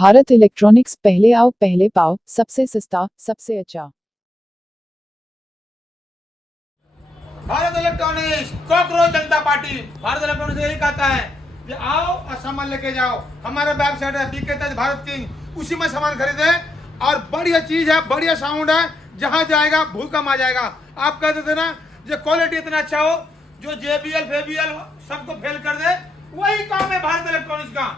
Bharat electronics, पहले आओ पहले पाओ, सबसे सस्ता सबसे अच्छा। भारत इलेक्ट्रॉनिक्स, कॉकरोच जनता पार्टी। भारत इलेक्ट्रॉनिक्स यही कहता है कि आओ और सामान लेके जाओ। हमारा वेबसाइट है बीके भारत किंग, उसी में सामान खरीदे और बढ़िया चीज है, बढ़िया साउंड है, जहां जाएगा भूकंप आ जाएगा। आप कहते थे ना जो क्वालिटी इतना अच्छा हो, जो JBL फेबियल सबको फेल कर दे, वही काम है भारत इलेक्ट्रॉनिक्स का।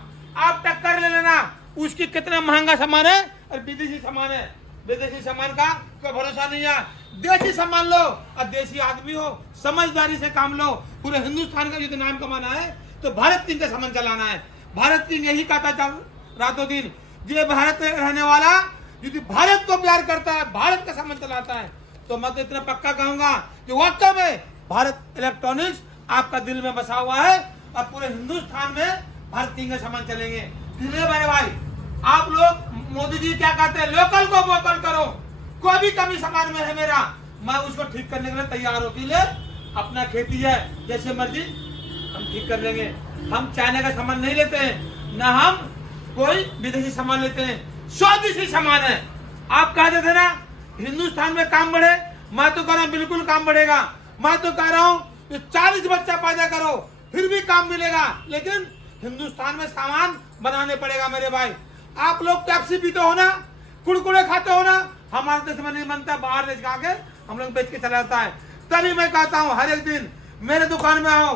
आप टक्कर ले लेना, उसकी कितना महंगा सामान है और विदेशी सामान है। विदेशी सामान का कोई भरोसा नहीं है। देसी सामान लो और देसी आदमी हो, समझदारी से काम लो। पूरे हिंदुस्तान का यदि नाम कमाना है तो भारत किंग का सामान चलाना है। भारत किंग यही कहता था रातों दिन, ये भारत रहने वाला यदि भारत को प्यार करता है, भारत का सामान चलाता है, तो मैं तो इतना पक्का कहूंगा कि वास्तव में भारत इलेक्ट्रॉनिक्स आपका दिल में बसा हुआ है और पूरे हिंदुस्तान में भारत किंग का सामान चलेंगे। इसलिए मेरे भाई, आप लोग, मोदी जी क्या कहते हैं, लोकल को वोकल करो। कोई भी कमी सामान में है मेरा, मैं उसको ठीक करने के लिए तैयार होती है। अपना खेती है, जैसे मर्जी हम ठीक कर लेंगे। हम चाइना का सामान नहीं लेते हैं, ना हम कोई विदेशी सामान लेते हैं, स्वदेशी सामान है। आप कहते थे ना हिंदुस्तान में काम बढ़े, मैं तो कह रहा हूँ बिल्कुल काम बढ़ेगा। मैं तो कह रहा हूँ 40 बच्चा पैदा करो फिर भी काम मिलेगा, लेकिन हिंदुस्तान में सामान बनाने पड़ेगा मेरे भाई। आप लोग पेप्सी पीते हो ना, कुड़कुड़े खाते हो ना, हमारे देश में नहीं बनता, बाहर देश का के हम लोग बेच के चला जाता है। तभी मैं कहता हूँ हर एक दिन मेरे दुकान में आओ,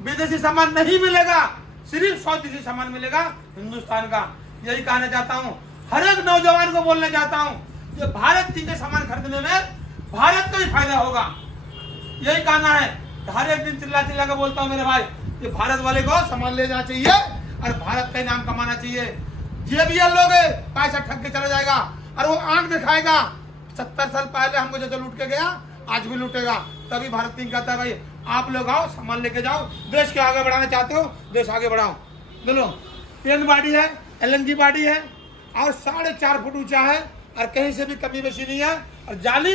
विदेशी सामान नहीं मिलेगा, सिर्फ स्वदेशी सामान मिलेगा हिंदुस्तान का। यही कहना चाहता हूँ, हर एक नौजवान को बोलना चाहता हूँ कि भारत के सामान खरीदने में भारत का ही फायदा होगा। यही कहना है, हर एक दिन चिल्ला चिल्ला कर बोलता हूँ मेरे भाई कि भारत वाले को सामान ले जाना चाहिए और भारत का ही नाम कमाना चाहिए। JBL लोगे पैसा ठग के चला जाएगा और वो आंख दिखाएगा। 70 साल पहले हमको जो लूट के गया आज भी लूटेगा। तभी भारत किंग कहता है भाई आप लोग आओ, सामान लेके जाओ, देश के आगे बढ़ाना चाहते हो, देश आगे बढ़ाओ। बोलो, पेन बॉडी है, LNG बॉडी है और 4.5 फुट ऊंचा है और कहीं से भी कमी बेसी नहीं है और जाली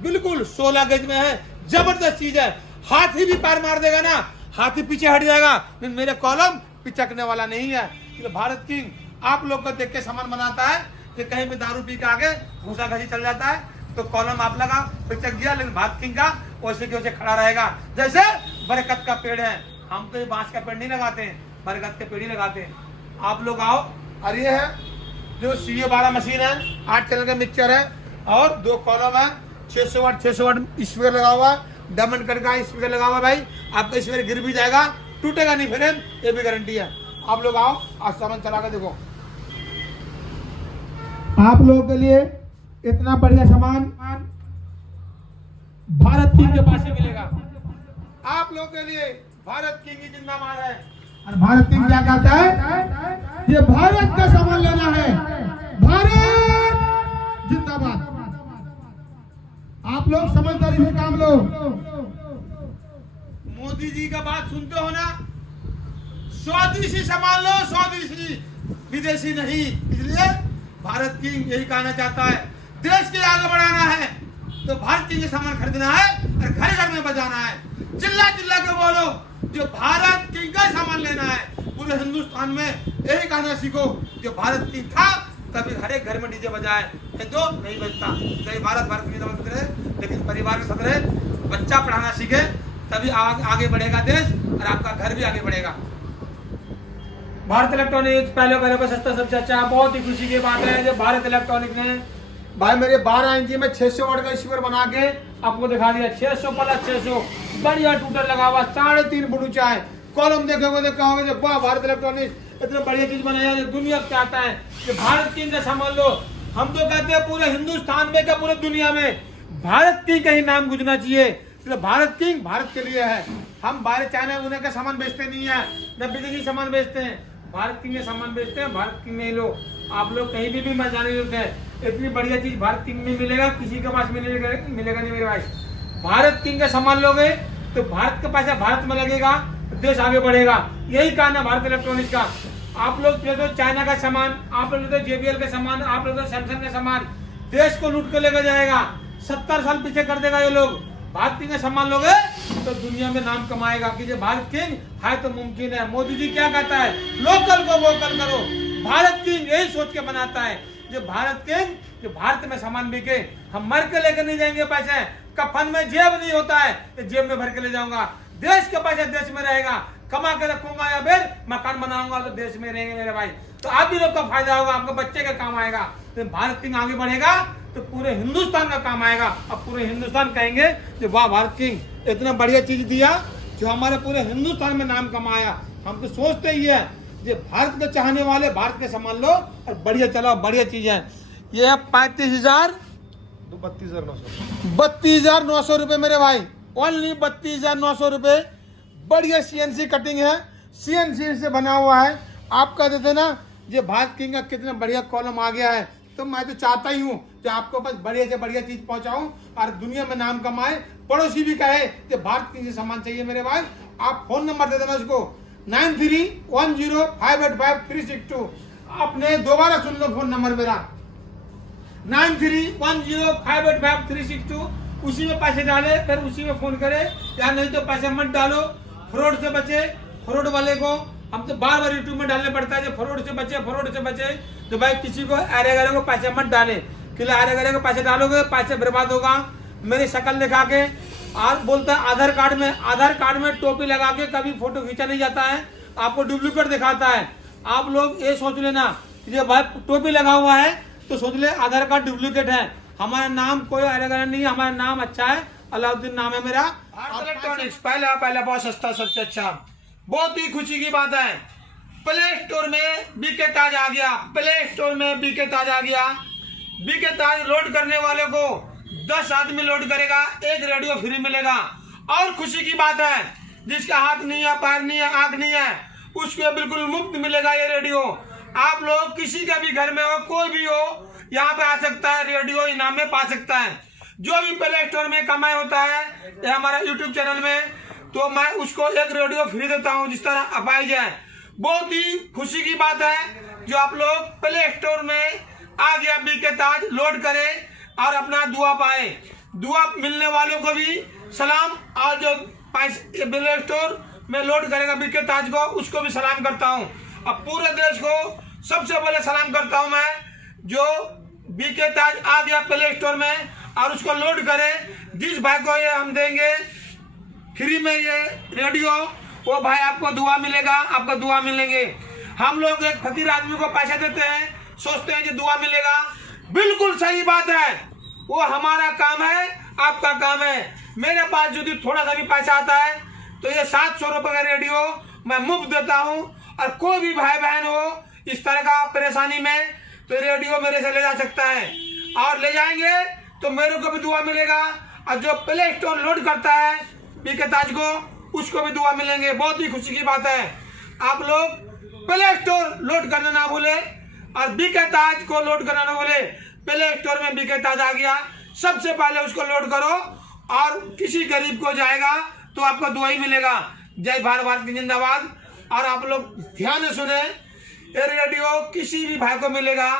बिल्कुल 16 गज में है। जबरदस्त चीज है, हाथी भी पैर मार देगा ना, हाथी पीछे हट जाएगा, लेकिन मेरे कॉलम पिचकने वाला नहीं है। तो भारत किंग आप लोग को देख के सामान बनाता है कि कहीं भी दारू पी के आगे घुसा घसी चल जाता है तो कॉलम आप लगा पिचक गया, लेकिन भारत किंग का वैसे के वैसे खड़ा रहेगा। जैसे बरकत का पेड़ है, हम तो ये बांस का पेड़ नहीं लगाते हैं, बरकत के पेड़ ही लगाते हैं। आप लोग आओ। और ये है जो CA12 मशीन है, 8 चैनल का मिक्सचर है और 2 कॉलम है, 600 वाट स्पीकर लगा हुआ है, डायमंड कट का स्पीकर लगा हुआ है। भाई आपका स्पीकर गिर भी जाएगा, टूटेगा नहीं फ्रेम, ये भी गारंटी है। आप लोग आओ, आज सामान चला के देखो। आप लोगों के लिए इतना बढ़िया सामान भारत किंग के पास ही मिलेगा। आप लोगों के लिए भारत किंग ही जिंदाबाद है। और भारत किंग क्या कहता है, ये भारत का सामान लेना है, भारत जिंदाबाद। आप लोग समझदारी से काम लो। मोदी जी का बात सुनते हो ना, स्वदेशी सामान लो, स्वदेशी, विदेशी नहीं। इसलिए भारत किंग यही कहना चाहता है, देश के आगे बढ़ाना है तो भारत किंग के सामान खरीदना है और घर घर में बजाना है। चिल्ला चिल्ला के बोलो, जो भारत किंग का सामान लेना है। पूरे हिंदुस्तान में यही कहना सीखो, जो भारत किंग था तभी हर एक घर में डीजे बजाए, तो नहीं बजता। तो भारत भारत की मदद करे, लेकिन परिवार के साथ रहे, बच्चा पढ़ाना सीखे, तभी आगे बढ़ेगा देश और आपका घर भी आगे बढ़ेगा। भारत इलेक्ट्रॉनिक्स पहले पहले पर सस्ता सबसे अच्छा। बहुत ही खुशी की बात है जो भारत इलेक्ट्रॉनिक्स ने भाई मेरे 12 इंची में 600 वाट का स्पीकर बना के आपको दिखा दिया। 600 प्लस 600 बढ़िया टूटर लगा हुआ, 3.5 फुट ऊंचा है। कॉलम देखोगे तो कहोगे वाह, भारत इलेक्ट्रॉनिक्स इतनी बढ़िया चीज बनाया है। दुनिया चाहता है कि भारत किंग का सामान लो। हम तो कहते हैं पूरे हिंदुस्तान में क्या पूरे दुनिया में भारत किंग का ही नाम गूंजना चाहिए। तो भारत किंग भारत के लिए है। हम बाहर चाइना उन्हें का सामान बेचते नहीं है, न विदेशी सामान बेचते हैं, भारत किंग के सामान बेचते हैं। भारत किंग में ही लो। आप लोग कहीं भी मैं जाने जरूरत है, इतनी बढ़िया चीज भारत किंग में मिलेगा, किसी के पास मिलेगा नहीं मेरे भाई। भारत किंग का सामान लोगे तो भारत का पैसा भारत में लगेगा, देश आगे बढ़ेगा। यही कारण है भारत इलेक्ट्रॉनिक्स का। आप लोग ले दो चाइना का सामान, आप लोग ले दो JBL का सामान, आप लोग ले दो सैमसंग का सामान, देश को लूट के लेकर जाएगा। 70 साल पीछे कर देगा ये लोग। भारत किंग का सामान लोगे तो दुनिया में नाम कमाएगा कि ये भारत किंग है तो मुमकिन है। मोदी जी क्या कहता है, लोकल को वोकल करो। भारत किंग यही सोच के बनाता है, जो भारत किंग, जो भारत में सामान बिके। हम मर के लेकर नहीं जाएंगे पैसे, कफन में जेब नहीं होता है तो जेब में भर के ले जाऊंगा। देश के पैसे देश में रहेगा, कमा के रखूंगा या फिर मकान बनाऊंगा तो देश में रहेंगे मेरे भाई। तो आप भी लोग का फायदा होगा, आपके बच्चे का काम आएगा। तो भारत किंग आगे बढ़ेगा तो पूरे हिंदुस्तान का काम आएगा। अब पूरे हिंदुस्तान कहेंगे कि वाह भारत किंग इतना बढ़िया चीज दिया जो हमारे पूरे हिंदुस्तान में नाम कमाया। हम तो सोचते ही है ये भारत के चाहने वाले भारत के सामान लो और बढ़िया चलाओ, बढ़िया चीज है। ये है 32,900 रुपए मेरे भाई, ओनली 32,900 रुपए। बढ़िया CNC कटिंग है, CNC से बना हुआ है। आप कह देते ना ये भारत किंग का कितना बढ़िया कॉलम आ गया है, तो मैं तो चाहता ही हूँ कि आपको बस बढ़िया से बढ़िया चीज पहुंचाऊं और दुनिया में नाम कमाए, पड़ोसी भी कहे कि भारत किंग से सामान चाहिए मेरे भाई। आप फोन नंबर दे देना उसको 9310585362। आपने दोबारा सुन लो फोन नंबर मेरा 9310585362। उसी में पैसे डाले फिर उसी में फोन करे, या नहीं तो पैसे मत डालो, फ्रॉड से बचे। फ्रॉड वाले को हम तो बार बार यूट्यूब में डालने पड़ता है जो फ्रॉड से बचे, फ्रॉड से बचे। तो भाई किसी को अरे गरे को पैसे मत डाले, कि अरे गरे को पैसे डालोगे पैसे बर्बाद होगा। मेरी शक्ल दिखा के और बोलता है आधार कार्ड में टोपी लगा के कभी फोटो खींचा नहीं जाता है, आपको डुप्लीकेट दिखाता है। आप लोग ये सोच लेना ये भाई टोपी लगा हुआ है तो सोच ले आधार कार्ड डुप्लीकेट है। हमारा नाम कोई अरे गरे नहीं है, हमारा नाम अच्छा है, अलाउद्दीन नाम है मेरा। इलेक्ट्रॉनिक्स पहला बहुत सस्ता, सबसे अच्छा। बहुत ही खुशी की बात है, प्ले स्टोर में बीके ताज आ गया। प्ले स्टोर में बीके ताज आ गया। बीके ताज लोड करने वाले को 10 आदमी लोड करेगा, एक रेडियो फ्री मिलेगा। और खुशी की बात है जिसका हाथ नहीं है, पैर नहीं है, आंख नहीं है, उसको बिल्कुल मुफ्त मिलेगा ये रेडियो। आप लोग किसी का भी घर में हो, कोई भी हो, यहाँ पे आ सकता है, रेडियो इनाम में पा सकता है। जो भी प्ले स्टोर में कमाई होता है या हमारा यूट्यूब चैनल में, तो मैं उसको एक रेडियो फ्री देता हूँ जिस तरह अपाइज है। बहुत ही खुशी की बात है जो आप लोग प्ले स्टोर में आ गया बीके ताज, लोड करें और अपना दुआ पाए। दुआ मिलने वालों को भी सलाम, और जो प्ले स्टोर में लोड करेगा बीके ताज को उसको भी सलाम करता हूं। अब पूरे देश को सबसे पहले सलाम करता हूं मैं, जो बीके ताज आ गया प्ले स्टोर में और उसको लोड करे। जिस भाई को ये हम देंगे फ्री में ये रेडियो, वो भाई आपको दुआ मिलेगा, आपका दुआ मिलेंगे। हम लोग एक फकीर आदमी को पैसे देते हैं, सोचते हैं कि दुआ मिलेगा, बिल्कुल सही बात है। वो हमारा काम है, आपका काम है। मेरे पास यदि थोड़ा सा भी पैसा आता है तो ये 700 रुपए का रेडियो मैं मुफ्त देता हूँ। और कोई भी भाई बहन हो इस तरह का परेशानी में तो रेडियो मेरे से ले जा सकता है, और ले जाएंगे तो मेरे को भी दुआ मिलेगा। और जो प्ले स्टोर लोड करता है बीके ताज को, उसको भी दुआ मिलेंगे। बहुत ही खुशी की बात है। आप लोग प्ले स्टोर लोड करना ना भूले और बीके ताज को लोड करना ना भूले। प्ले स्टोर में बीके ताज आ गया, सबसे पहले उसको लोड करो और किसी गरीब को जाएगा तो आपको दुआ ही मिलेगा। जय भारत की जिंदाबाद। और आप लोग ध्यान से सुने, ये रेडियो किसी भी भाई को मिलेगा।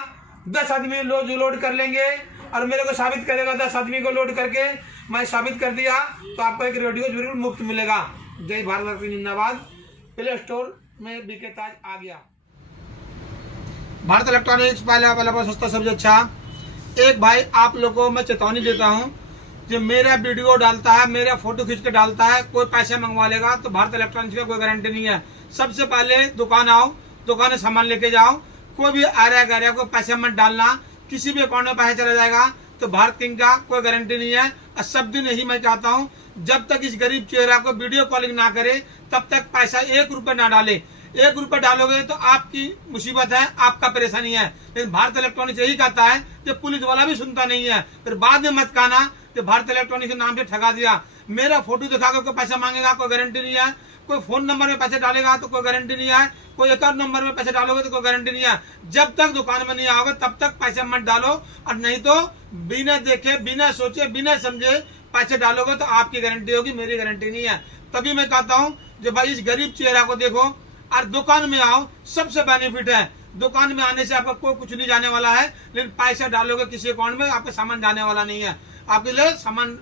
10 आदमी लोड कर लेंगे और मेरे को साबित करेगा, 10 आदमी को लोड करके मैं साबित कर दिया तो आपको एक रेडियो जरूर मुफ्त मिलेगा। जय भारत की जिंदाबाद। प्ले स्टोर में बीके ताज आ गया। भारत इलेक्ट्रॉनिक्स पहला बहुत सस्ता, सबसे अच्छा। एक भाई आप लोगों को मैं चेतावनी देता हूं, जो मेरा वीडियो डालता है, मेरा फोटो खींच के डालता है, कोई पैसे मंगवा लेगा तो भारत इलेक्ट्रॉनिक्स का कोई गारंटी नहीं है। सबसे पहले दुकान आओ, दुकान से सामान लेके जाओ। कोई भी आर्या को पैसे मत डालना, किसी भी अकाउंट में पैसा चला जाएगा तो भारत किंग का कोई गारंटी नहीं है। और सब दिन यही मैं चाहता हूँ, जब तक इस गरीब चेहरा को वीडियो कॉलिंग ना करे तब तक पैसा 1 रुपए ना डाले। 1 रुपए डालोगे तो आपकी मुसीबत है, आपका परेशानी है। लेकिन भारत इलेक्ट्रॉनिक्स यही कहता है कि पुलिस वाला भी सुनता नहीं है। फिर बाद में मत कहना कि भारत इलेक्ट्रॉनिक्स के नाम से ठगा दिया। मेरा फोटो दिखाकर कोई पैसा मांगेगा, कोई गारंटी नहीं है। कोई फोन नंबर में पैसे डालेगा तो कोई गारंटी नहीं है। कोई अकाउंट नंबर में पैसे डालोगे तो कोई गारंटी नहीं है। जब तक दुकान में नहीं आओगे तब तक पैसे मत डालो, और नहीं तो बिना देखे, बिना सोचे, बिना समझे पैसे डालोगे तो आपकी गारंटी होगी, मेरी गारंटी नहीं है। तभी मैं कहता हूँ जो भाई इस गरीब चेहरा को देखो और दुकान में आओ, सबसे बेनिफिट है। दुकान में आने से आपका कोई कुछ नहीं जाने वाला है, लेकिन पैसा डालोगे किसी अकाउंट में आपका सामान जाने वाला नहीं है। आपके लिए सामान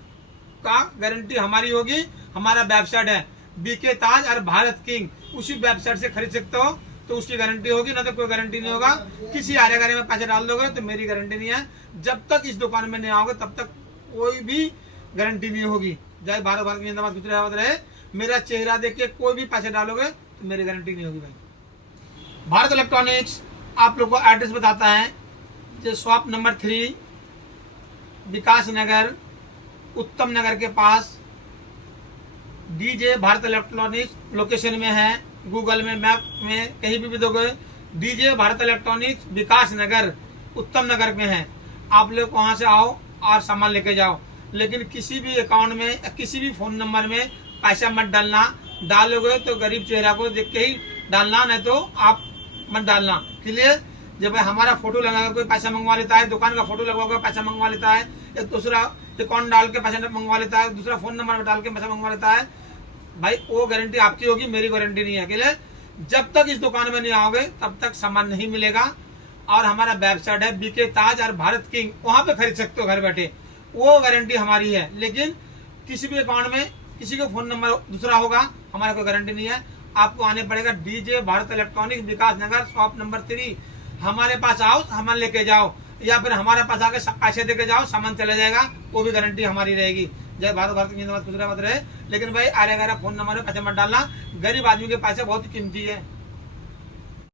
का गारंटी हमारी होगी। हमारा वेबसाइट है बीके ताज और भारत किंग, उसी वेबसाइट से खरीद सकते हो। तो तो उसकी गारंटी होगी, ना तो कोई गारंटी नहीं होगा। किसी आरे गारे में पैसे डाल दोगे तो मेरी गारंटी नहीं है। जब तक इस दुकान में नहीं आओगे तब तक कोई भी गारंटी नहीं होगी। जय भारत, भारत की जिंदाबाद, कुछ रहे। मेरा चेहरा देख के कोई भी पैसे डालोगे तो मेरी गारंटी नहीं होगी भाई। भारत इलेक्ट्रॉनिक्स आप लोग को एड्रेस बताता है, जो शॉप नंबर 3 विकास नगर उत्तम नगर के पास डीजे भारत इलेक्ट्रॉनिक्स लोकेशन में है। गूगल में मैप में कहीं भी दोगे डीजे भारत इलेक्ट्रॉनिक्स विकास नगर उत्तम नगर में है। आप लोग वहां से आओ और सामान लेके जाओ, लेकिन किसी भी अकाउंट में किसी भी फोन नंबर में पैसा मत डालना। डालोगे तो गरीब चेहरा को देख के ही डालना, नहीं तो आप मत डालना। क्लियर? जब हमारा फोटो लगा कोई पैसा मंगवा लेता है, दुकान का फोटो लगा पैसा मंगवा लेता है, या दूसरा अकाउंट डाल के पैसा मंगवा लेता है, दूसरा फोन नंबर डाल के पैसा मंगवा लेता है, भाई वो गारंटी आपकी होगी, मेरी गारंटी नहीं है। क्लियर? जब तक इस दुकान में नहीं आओगे तब तक सामान नहीं मिलेगा। और हमारा वेबसाइट है बीके ताज और भारत किंग, वहां पे खरीद सकते हो घर बैठे, वो गारंटी हमारी है। लेकिन किसी भी अकाउंट में किसी का फोन नंबर दूसरा होगा, हमारा कोई गारंटी नहीं है। आपको आने पड़ेगा डीजे भारत इलेक्ट्रॉनिक्स विकास नगर शॉप नंबर 3। हमारे पास आओ, सामान लेके जाओ, या फिर हमारे पास आके पैसे देके जाओ, सामान चले जाएगा, वो भी गारंटी हमारी रहेगी। जय भारत, भारत की जिंदाबाद, कुछ रहे। लेकिन भाई आरे गहरा फोन नंबर में पैसे मत डालना, गरीब आदमी के पैसे बहुत कीमती है।